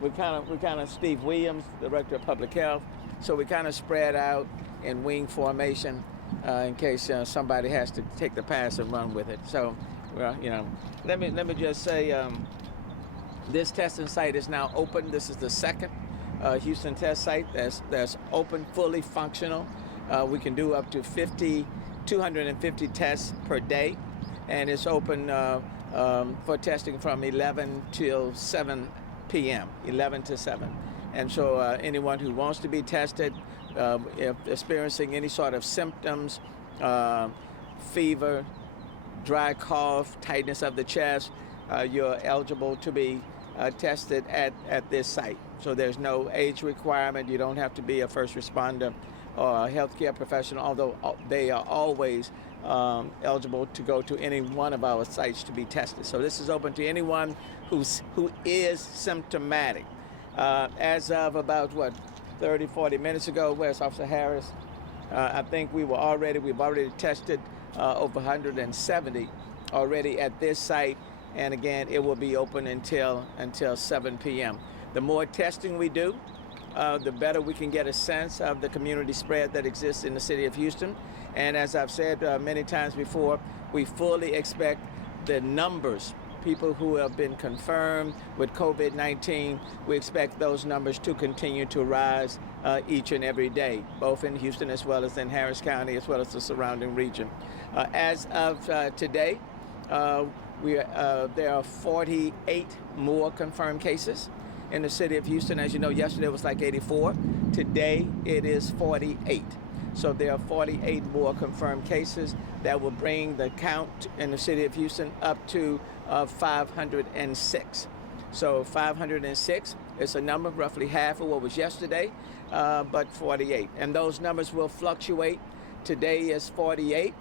we kind of Steve Williams, Director of Public Health, so we kind of spread out in wing formation in case somebody has to take the pass and run with it. So, well, you know, let me just say this testing site is now open. This is the second Houston test site that's open, fully functional. We can do up to 250 tests per day, and it's open for testing from 11 till 7 p.m., 11 to 7. And so anyone who wants to be tested, if experiencing any sort of symptoms, fever, dry cough, tightness of the chest, you're eligible to be tested at this site. So there's no age requirement. You don't have to be a first responder or a healthcare professional, although they are always eligible to go to any one of our sites to be tested. So this is open to anyone who is symptomatic. As of about 30-40 minutes ago, where's Officer Harris? I think we've already tested over 170 already at this site, and again, it will be open until 7 p.m. The more testing we do, the better we can get a sense of the community spread that exists in the city of Houston. And as I've said many times before, we fully expect the numbers, people who have been confirmed with COVID-19, we expect those numbers to continue to rise each and every day, both in Houston as well as in Harris County, as well as the surrounding region. As of today, there are 48 more confirmed cases in the city of Houston. As you know, yesterday was like 84. Today it is 48. So there are 48 more confirmed cases that will bring the count in the city of Houston up to 506. So 506 is a number roughly half of what was yesterday, but 48. And those numbers will fluctuate. Today is 48.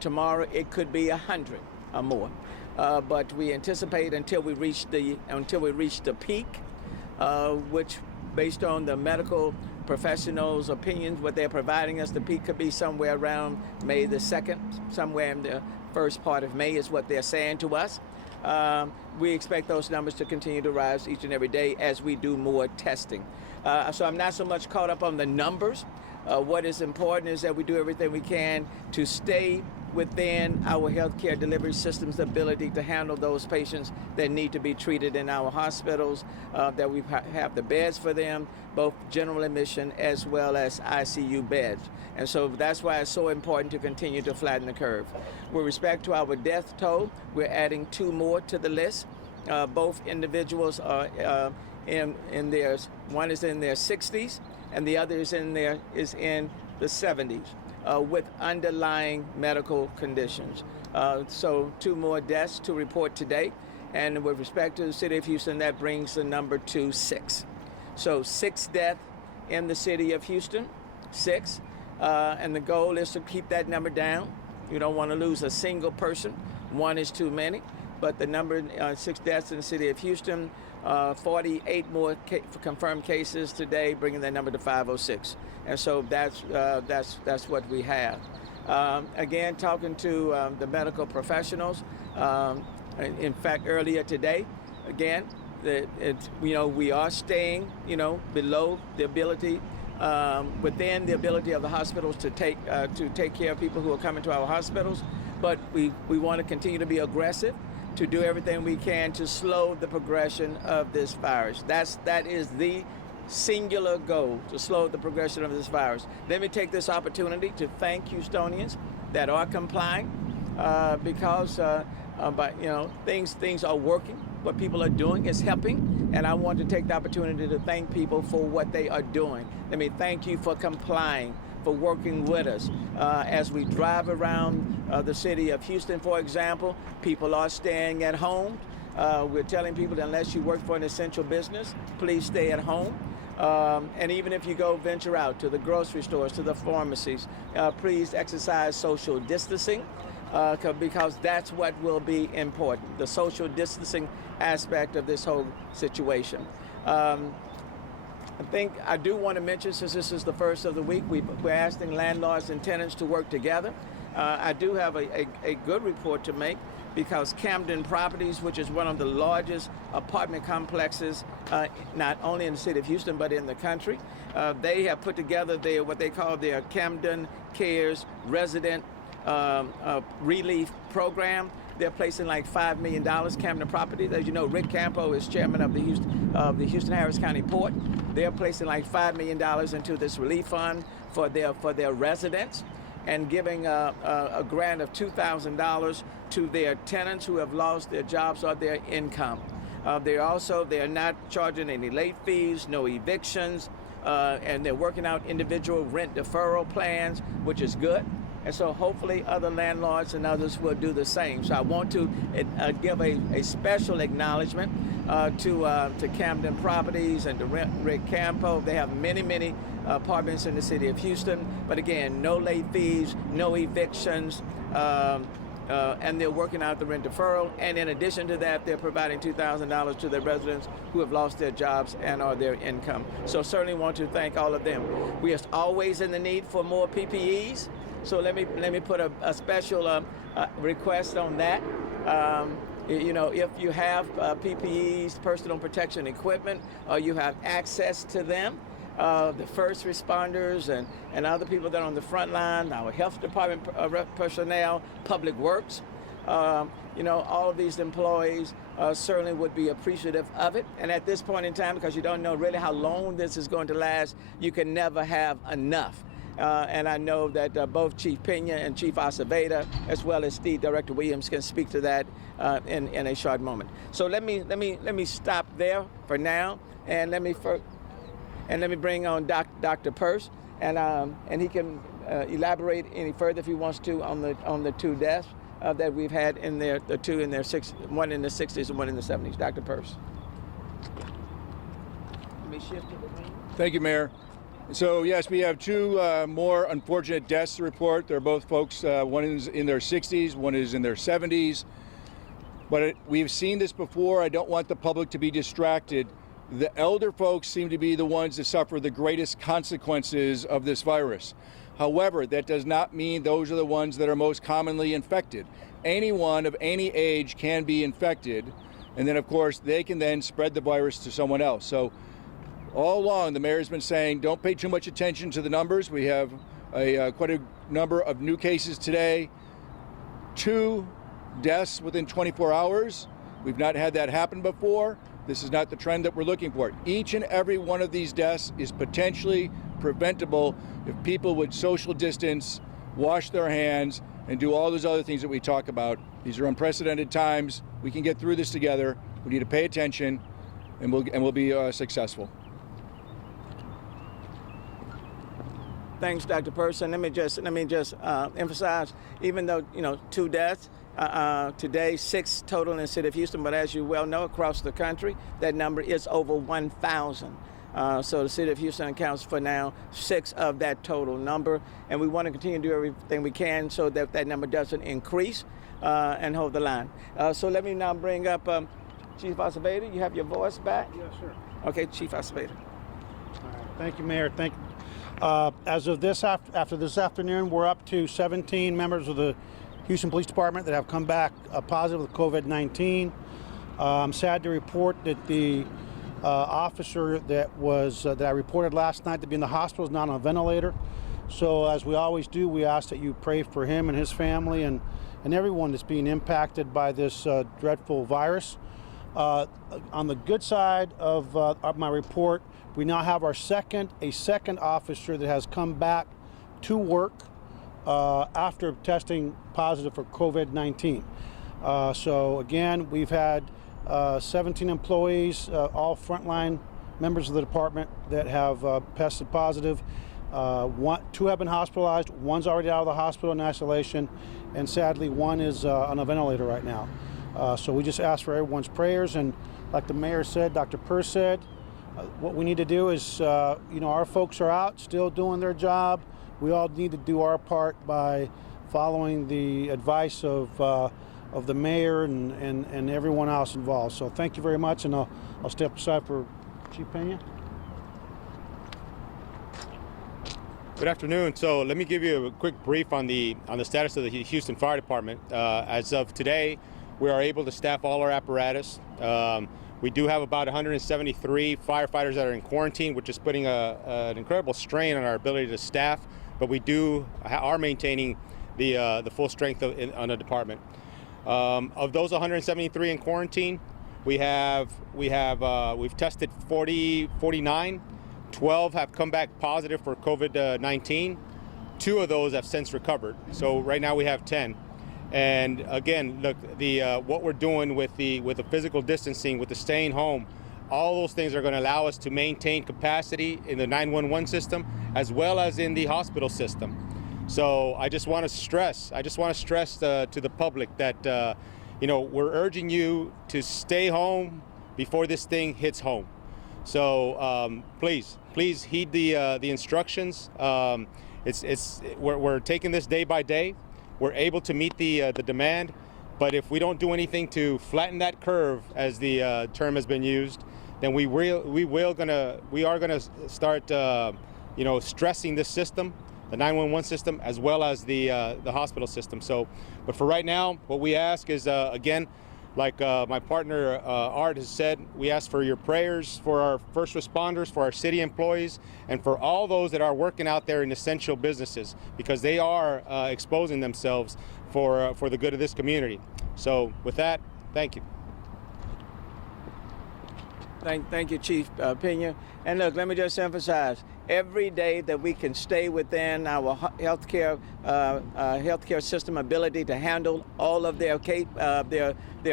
Tomorrow it could be 100 or more. But we anticipate until we reach the peak, which based on the medical professionals' opinions, what they're providing us, the peak could be somewhere around May the 2nd, somewhere in the first part of May is what they're saying to us. We expect those numbers to continue to rise each and every day as we do more testing. So I'm not so much caught up on the numbers. What is important is that we do everything we can to stay within our healthcare delivery system's ability to handle those patients that need to be treated in our hospitals, that we have the beds for them, both general admission as well as ICU beds. And so that's why it's so important to continue to flatten the curve. With respect to our death toll, we're adding 2 more to the list. Both individuals are one is in their 60s and the other is in the 70s. With underlying medical conditions. So 2 more deaths to report today. And with respect to the city of Houston, that brings the number to 6. So 6 deaths in the city of Houston, 6. And the goal is to keep that number down. You don't want to lose a single person. 1 is too many. But the number, 6 deaths in the city of Houston, 48 more confirmed cases today, bringing that number to 506. And so that's what we have. Again, talking to the medical professionals, in fact, earlier today, again, we are staying, below the ability, within the ability of the hospitals to take care of people who are coming to our hospitals. But we want to continue to be aggressive, to do everything we can to slow the progression of this virus. That is the singular goal, to slow the progression of this virus. Let me take this opportunity to thank Houstonians that are complying, because things are working. What people are doing is helping, and I want to take the opportunity to thank people for what they are doing. Let me thank you for complying, for working with us. As we drive around the city of Houston, for example, people are staying at home. We're telling people that unless you work for an essential business, please stay at home. And even if you go venture out to the grocery stores, to the pharmacies, please exercise social distancing, because that's what will be important, the social distancing aspect of this whole situation. I think I do want to mention, since this is the first of the week, we're asking landlords and tenants to work together. I do have a good report to make. because Camden Properties, which is one of the largest apartment complexes, not only in the city of Houston, but in the country, they have put together what they call their Camden Cares Resident Relief Program. They're placing like $5 million, Camden Properties. As you know, Rick Campo is chairman of the Houston Harris County Port. They're placing like $5 million into this relief fund for their residents, and giving a grant of $2,000 to their tenants who have lost their jobs or their income. They're not charging any late fees, no evictions, and they're working out individual rent deferral plans, which is good. And so hopefully other landlords and others will do the same. So I want to give a special acknowledgement to Camden Properties and to Rick Campo. They have many apartments in the city of Houston. But again, no late fees, no evictions, and they're working out the rent deferral. And in addition to that, they're providing $2,000 to their residents who have lost their jobs and or their income. So certainly want to thank all of them. We are always in the need for more PPEs. So let me put a special request on that. You know, if you have PPEs, personal protection equipment, or you have access to them, the first responders and other people that are on the front line, our health department personnel, public works, you know, all of these employees certainly would be appreciative of it. And at this point in time, because you don't know really how long this is going to last, you can never have enough. And I know that both Chief Pena and Chief Acevedo, as well as Steve Director Williams, can speak to that in a short moment. So let me stop there for now, and let me bring on Dr. Peirce, and he can elaborate any further if he wants to on the two deaths that we've had in there, the two in their one in the 60s and one in the 70s. Dr. Peirce. Let me shift to the room. Thank you, Mayor. So yes, we have two more unfortunate deaths to report. They're both folks, one is in their 60s, one is in their 70s. But we've seen this before. I don't want the public to be distracted. The elder folks seem to be the ones that suffer the greatest consequences of this virus. However, that does not mean those are the ones that are most commonly infected. Anyone of any age can be infected, and then of course they can then spread the virus to someone else. So all along, the mayor's been saying, don't pay too much attention to the numbers. We have quite a number of new cases today. 2 deaths within 24 hours. We've not had that happen before. This is not the trend that we're looking for. Each and every one of these deaths is potentially preventable if people would social distance, wash their hands, and do all those other things that we talk about. These are unprecedented times. We can get through this together. We need to pay attention, and we'll be successful. Thanks, Dr. Peirce. Let me just emphasize, even though 2 deaths today, 6 total in the city of Houston, but as you well know, across the country, that number is over 1,000. So the city of Houston accounts for now 6 of that total number, and we want to continue to do everything we can so that that number doesn't increase and hold the line. So let me now bring up Chief Acevedo. You have your voice back? Yes, sir. Okay, Chief Acevedo. All right. Thank you, Mayor. Thank you. As of after this afternoon, we're up to 17 members of the Houston Police Department that have come back positive with COVID-19. I'm sad to report that the officer that I reported last night to be in the hospital is now on a ventilator. So as we always do, we ask that you pray for him and his family and everyone that's being impacted by this dreadful virus. On the good side of my report, we now have a second officer that has come back to work after testing positive for COVID-19. So again, we've had 17 employees, all frontline members of the department that have tested positive. 2 have been hospitalized, 1's already out of the hospital in isolation, and sadly 1 is on a ventilator right now. So we just ask for everyone's prayers, and like the mayor said, Dr. Peirce said, what we need to do is, our folks are out still doing their job. We all need to do our part by following the advice of the mayor and everyone else involved. So thank you very much, and I'll step aside for Chief Pena. Good afternoon. So let me give you a quick brief on the status of the Houston Fire Department. As of today, we are able to staff all our apparatus. We do have about 173 firefighters that are in quarantine, which is putting an incredible strain on our ability to staff, but we are maintaining the full strength on the department. Of those 173 in quarantine, we've tested 49. 12 have come back positive for COVID-19. 2 of those have since recovered. So right now we have 10. And again, look, what we're doing with the physical distancing, with the staying home, all those things are going to allow us to maintain capacity in the 911 system as well as in the hospital system. So I just want to stress to the public that we're urging you to stay home before this thing hits home. So please heed the instructions. We're taking this day by day. We're able to meet the demand, but if we don't do anything to flatten that curve, as the term has been used, then we are gonna start stressing this system, the 911 system, as well as the hospital system. So, but for right now, what we ask is again, like my partner Art has said, we ask for your prayers for our first responders, for our city employees, and for all those that are working out there in essential businesses, because they are exposing themselves for the good of this community. So with that, thank you. Thank you, Chief Pena. And look, let me just emphasize, every day that we can stay within our healthcare system ability to handle all of their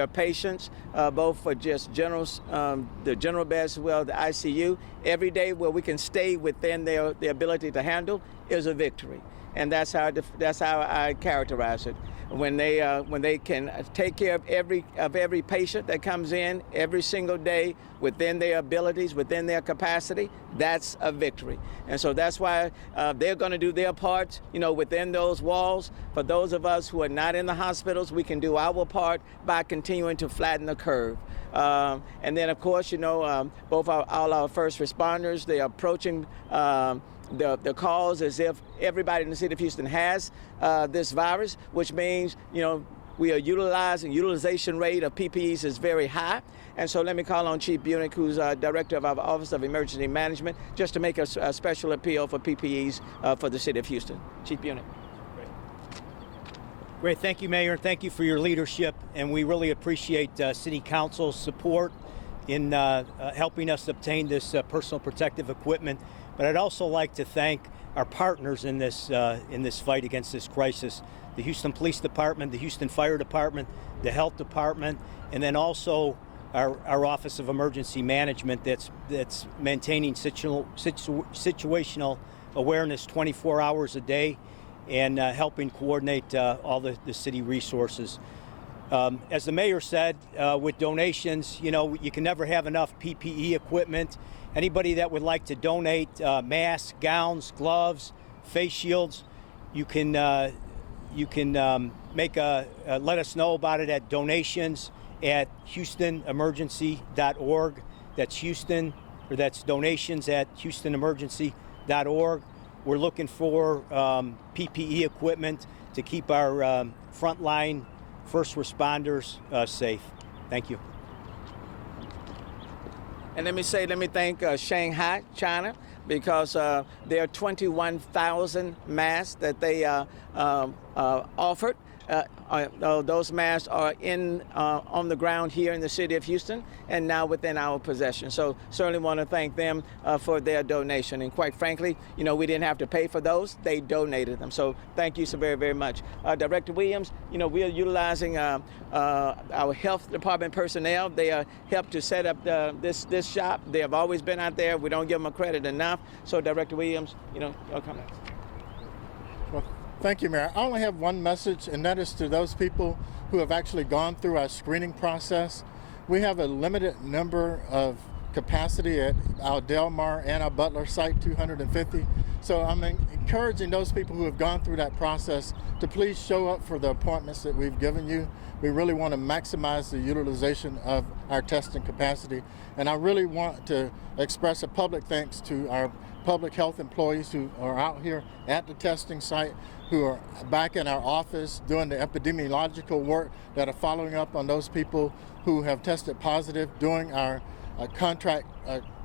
patients, both for just the general beds as well as the ICU, every day where we can stay within their ability to handle is a victory. And that's how I characterize it. When they can take care of every patient that comes in every single day within their abilities, within their capacity, that's a victory. And so that's why they're going to do their part, within those walls. For those of us who are not in the hospitals, we can do our part by continuing to flatten the curve. And then, of course, both all our first responders, they are approaching the calls as if everybody in the city of Houston has this virus, which means, we are utilization rate of PPEs is very high. And so let me call on Chief Bunick, who's director of our Office of Emergency Management, just to make a special appeal for PPEs for the city of Houston. Chief Bunick. Great, thank you, Mayor, and thank you for your leadership. And we really appreciate City Council's support in helping us obtain this personal protective equipment. But I'd also like to thank our partners in this fight against this crisis: the Houston Police Department, the Houston Fire Department, the Health Department, and then also our Office of Emergency Management that's maintaining situational awareness 24 hours a day and helping coordinate all the city resources. As the mayor said, with donations, you can never have enough PPE equipment. Anybody that would like to donate masks, gowns, gloves, face shields, you can let us know about it at donations@HoustonEmergency.org. That's donations@HoustonEmergency.org. We're looking for PPE equipment to keep our frontline first responders safe. Thank you. And let me thank Shanghai China, because there are 21,000 masks that they offered. Those masks are on the ground here in the city of Houston and now within our possession. So certainly want to thank them for their donation. And quite frankly, we didn't have to pay for those. They donated them. So thank you so very, very much. Director Williams, we are utilizing our health department personnel. They helped to set up this shop. They have always been out there. We don't give them credit enough. So Director Williams, your comments. Well, thank you, Mayor. I only have one message, and that is to those people who have actually gone through our screening process. We have a limited number of capacity at our Del Mar and our Butler site, 250. So I'm encouraging those people who have gone through that process to please show up for the appointments that we've given you. We really want to maximize the utilization of our testing capacity. And I really want to express a public thanks to our public health employees who are out here at the testing site, who are back in our office doing the epidemiological work that are following up on those people who have tested positive, doing our contract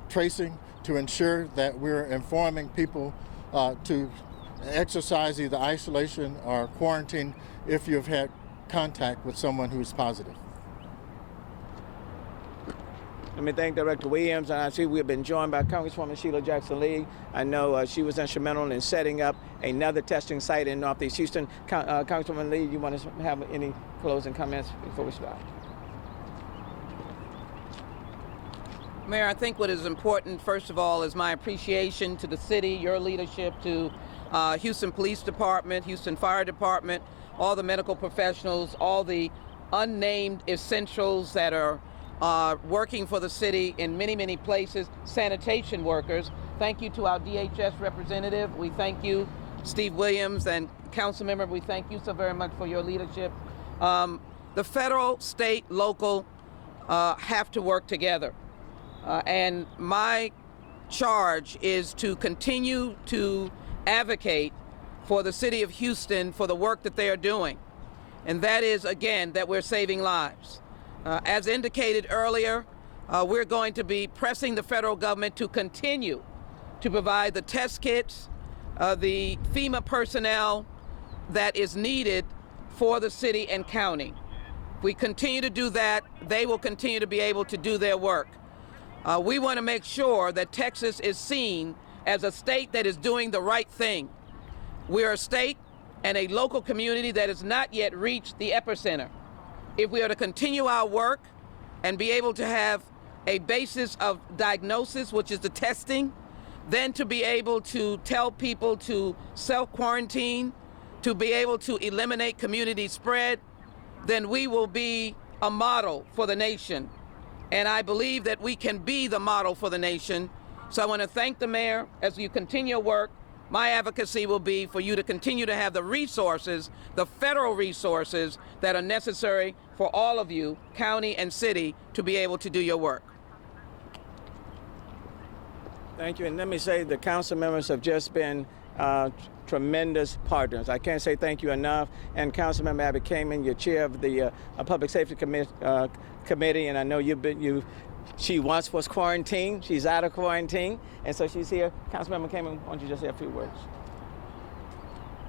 tracing to ensure that we're informing people to exercise either isolation or quarantine if you've had contact with someone who's positive. Let me thank Director Williams, and I see we've been joined by Congresswoman Sheila Jackson-Lee. I know she was instrumental in setting up another testing site in Northeast Houston. Congresswoman Lee, you want to have any closing comments before we start? Mayor, I think what is important, first of all, is my appreciation to the city, your leadership, to Houston Police Department, Houston Fire Department, all the medical professionals, all the unnamed essentials that are working for the city in many, many places, sanitation workers. Thank you to our DHS representative. We thank you, Steve Williams, and council member. We thank you so very much for your leadership. The federal, state, local have to work together. And my charge is to continue to advocate for the city of Houston for the work that they are doing. And that is, again, that we're saving lives. As indicated earlier, we're going to be pressing the federal government to continue to provide the test kits, the FEMA personnel that is needed for the city and county. If we continue to do that, they will continue to be able to do their work. We want to make sure that Texas is seen as a state that is doing the right thing. We're a state and a local community that has not yet reached the epicenter. If we are to continue our work and be able to have a basis of diagnosis, which is the testing, then to be able to tell people to self-quarantine, to be able to eliminate community spread, then we will be a model for the nation. And I believe that we can be the model for the nation. So I want to thank the mayor. As you continue your work, my advocacy will be for you to continue to have the resources, the federal resources that are necessary for all of you, county and city, to be able to do your work. Thank you. And let me say the council members have just been tremendous partners. I can't say thank you enough. And Councilmember Abby Kamen, you're chair of the Public Safety Committee, and I know she once was quarantined. She's out of quarantine, and so she's here. Councilmember Kamen, why don't you just say a few words?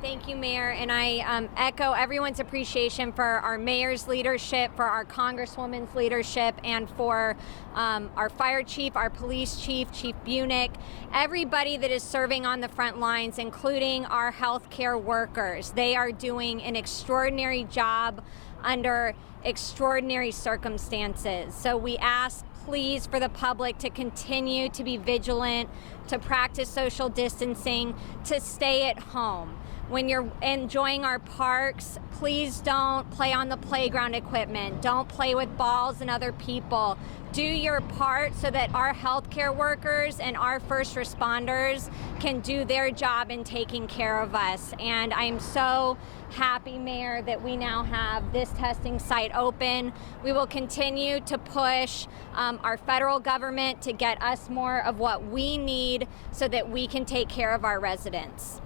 Thank you, Mayor, and I echo everyone's appreciation for our mayor's leadership, for our Congresswoman's leadership, and for our fire chief, our police chief, Chief Bunick, everybody that is serving on the front lines, including our healthcare workers. They are doing an extraordinary job under extraordinary circumstances. So we ask, please, for the public to continue to be vigilant, to practice social distancing, to stay at home. When you're enjoying our parks, please don't play on the playground equipment. Don't play with balls and other people. Do your part so that our healthcare workers and our first responders can do their job in taking care of us. And I'm so happy, Mayor, that we now have this testing site open. We will continue to push our federal government to get us more of what we need so that we can take care of our residents.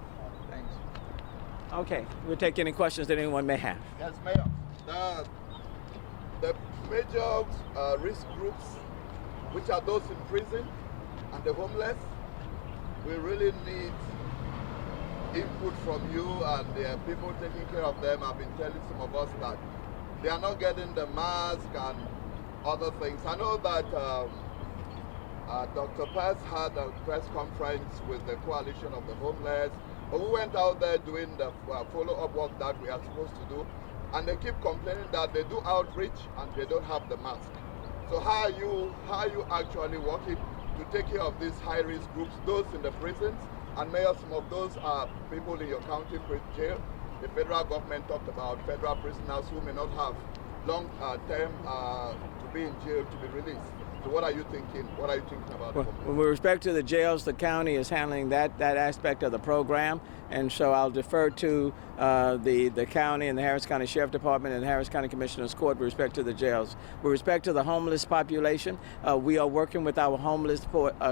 Okay, we'll take any questions that anyone may have. Yes, Mayor. The major risk groups, which are those in prison and the homeless, we really need input from you and the people taking care of them. I've been telling some of us that they are not getting the mask and other things. I know that Dr. Paz had a press conference with the Coalition of the Homeless. But we went out there doing the follow-up work that we are supposed to do, and they keep complaining that they do outreach and they don't have the mask. So how are you actually working to take care of these high-risk groups, those in the prisons, and Mayor, some of those are people in your county jail. The federal government talked about federal prisoners who may not have long term to be in jail to be released. So what are you thinking? What are you thinking about the homeless? With respect to the jails, the county is handling that aspect of the program, and so I'll defer to the county and the Harris County Sheriff Department and the Harris County Commissioner's Court with respect to the jails. With respect to the homeless population, we are working with our homeless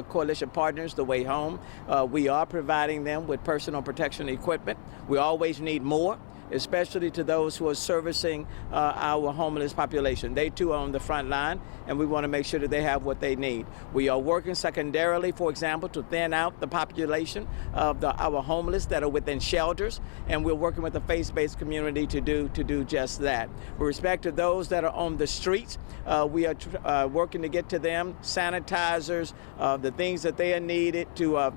coalition partners, The Way Home. We are providing them with personal protection equipment. We always need more, especially to those who are servicing our homeless population. They too are on the front line, and we want to make sure that they have what they need. We are working secondarily, for example, to thin out the population of our homeless that are within shelters, and we're working with the faith-based community to do just that. With respect to those that are on the streets, we are working to get to them sanitizers, the things that they are needed to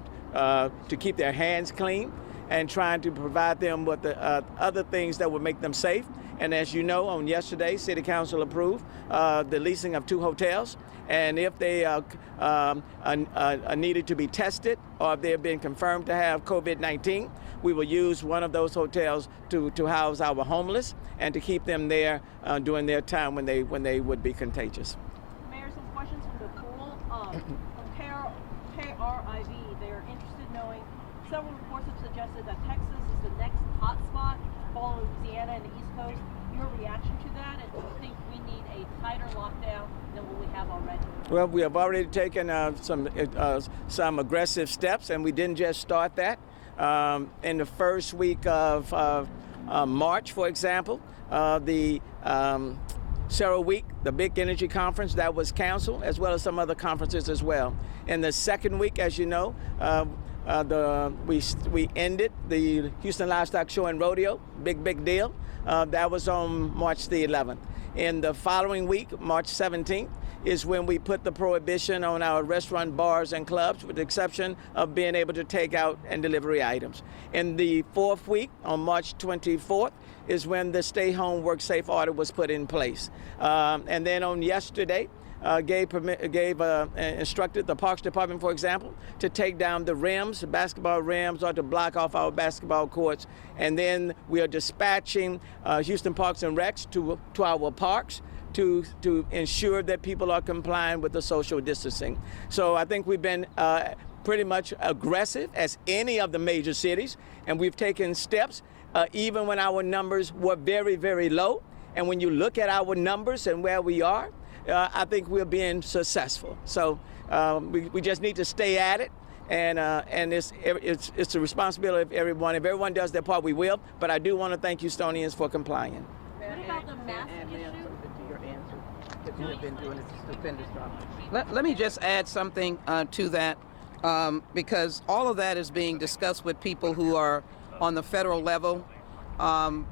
keep their hands clean, and trying to provide them with the other things that would make them safe. And as you know, on yesterday, City Council approved the leasing of 2 hotels. And if they are needed to be tested, or if they have been confirmed to have COVID-19, we will use one of those hotels to house our homeless and to keep them there during their time when they would be contagious. Mayor, some questions from the pool. From KRIV, they are interested in knowing, several reports have suggested that Texas is the next hotspot following Louisiana and the East Coast. Your reaction to that, and do you think we need a tighter lockdown than what we have already? Well, we have already taken some aggressive steps, and we didn't just start that. In the first week of March, for example, the CERAWeek, the big energy conference, that was canceled, as well as some other conferences as well. In the second week, as you know, we ended the Houston Livestock Show and Rodeo, big deal. That was on March the 11th. In the following week, March 17th, is when we put the prohibition on our restaurant, bars, and clubs, with the exception of being able to take out and delivery items. In the fourth week, on March 24th, is when the stay home, work safe order was put in place. And then on yesterday, instructed the Parks Department, for example, to take down the rims, basketball rims, or to block off our basketball courts. And then we are dispatching Houston Parks and Recs to our parks to ensure that people are complying with the social distancing. So I think we've been pretty much aggressive as any of the major cities, and we've taken steps even when our numbers were very low. And when you look at our numbers and where we are, I think we're being successful. So we just need to stay at it, and it's the responsibility of everyone. If everyone does their part, we will. But I do want to thank Houstonians for complying. What about the mask issue? You have been doing a stupendous job. Let me just add something to that, because all of that is being discussed with people who are on the federal level. From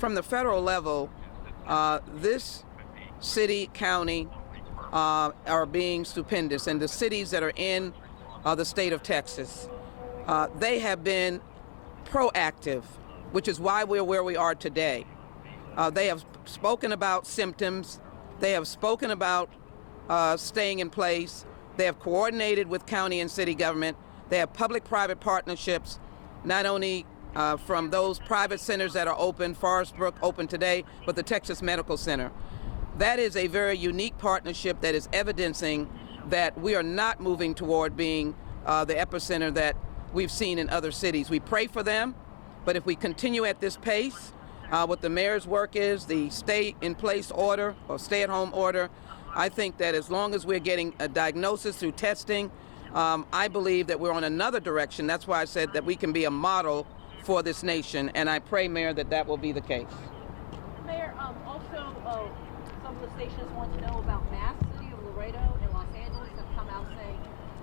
the federal level, this city, county are being stupendous, and the cities that are in the state of Texas, they have been proactive, which is why we're where we are today. They have spoken about symptoms. They have spoken about staying in place. They have coordinated with county and city government. They have public-private partnerships, not only from those private centers that are open, Forest Brook open today, but the Texas Medical Center. That is a very unique partnership that is evidencing that we are not moving toward being the epicenter that we've seen in other cities. We pray for them, but if we continue at this pace, what the mayor's work is, the stay-in-place order or stay-at-home order, I think that as long as we're getting a diagnosis through testing, I believe that we're on another direction. That's why I said that we can be a model for this nation, and I pray, Mayor, that that will be the case. Mayor, also some of the stations want to know about masks. City of Laredo and Los Angeles have come out saying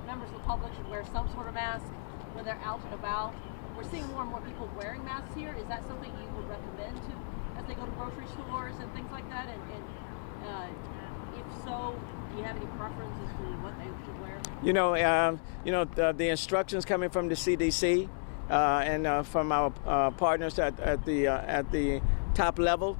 members of the public should wear some sort of mask when they're out and about. We're seeing more and more people wearing masks here. Is that something you would recommend to as they go to grocery stores and things like that? And if so, do you have any preference as to what they should wear? The instructions coming from the CDC and from our partners at the top level,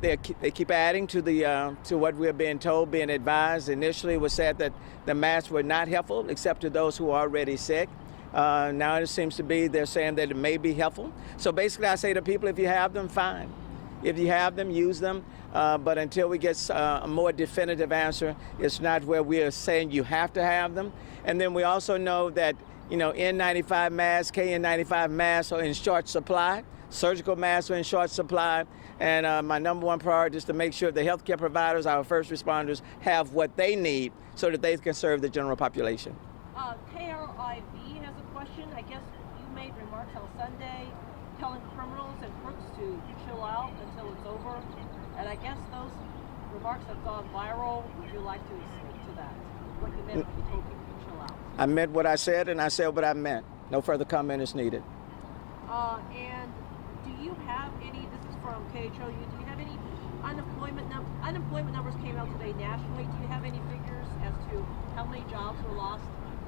they keep adding to what we're being told, being advised. Initially, it was said that the masks were not helpful except to those who are already sick. Now it seems to be they're saying that it may be helpful. So basically, I say to people, if you have them, fine. If you have them, use them. But until we get a more definitive answer, it's not where we are saying you have to have them. And then we also know that, N95 masks, KN95 masks are in short supply. Surgical masks are in short supply. And my number one priority is to make sure the healthcare providers, our first responders, have what they need so that they can serve the general population. KRIV has a question. I guess you made remarks on Sunday telling criminals and crooks to chill out until it's over. And I guess those remarks have gone viral. Would you like to speak to that? What you meant when you told people to chill out? I meant what I said, and I said what I meant. No further comment is needed. And do you have any, this is from KHOU, do you have any unemployment numbers came out today nationally? Do you have any figures as to how many jobs were lost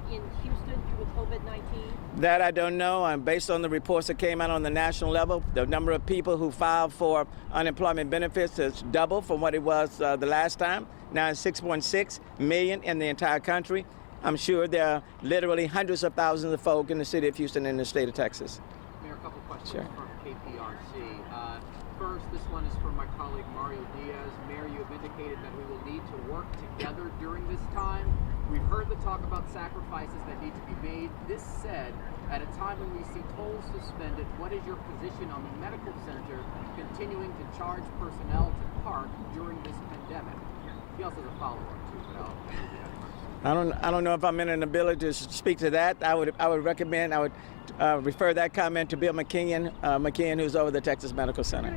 in Houston due to COVID-19? That I don't know. Based on the reports that came out on the national level, the number of people who filed for unemployment benefits has doubled from what it was the last time. Now it's 6.6 million in the entire country. I'm sure there are literally hundreds of thousands of folk in the city of Houston and the state of Texas. Mayor, a couple questions Sure. from KTRC. First, this one is from my colleague Mario Diaz. Mayor, you have indicated that we will need to work together during this time. We've heard the talk about sacrifices that need to be made. This said, at a time when we see tolls suspended, what is your position on the medical center continuing to charge personnel to park during this pandemic? He also has a follow-up too, but I don't know if I'm in an ability to speak to that. I would refer that comment to Bill McKeon, who's over the Texas Medical Center.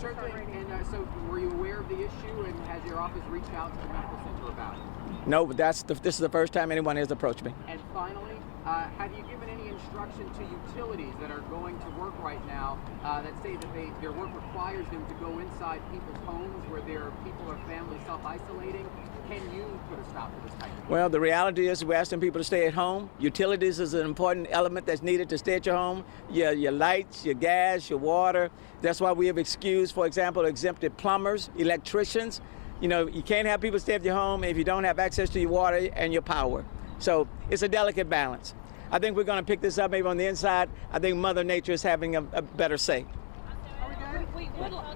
sure thing. And so, were you aware of the issue, and has your office reached out to the medical center about it? No, but this is the first time anyone has approached me. And finally, have you given any instruction to utilities that are going to work right now that say that their work requires them to go inside people's homes where their people or families self-isolating? Can you put a stop to this type of thing? Well, the reality is we're asking people to stay at home. Utilities is an important element that's needed to stay at your home. Your lights, your gas, your water. That's why we have excused, for example, exempted plumbers, electricians. You can't have people stay at your home if you don't have access to your water and your power. So it's a delicate balance. I think we're going to pick this up maybe on the inside. I think Mother Nature is having a better say.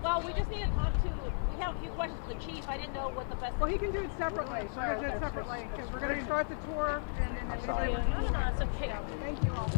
Well, we just need to talk to, we have a few questions for the chief. I didn't know what the best. Well, he can do it separately. So we're going to do it separately because we're going to start the tour and then. No, it's okay. Thank you all.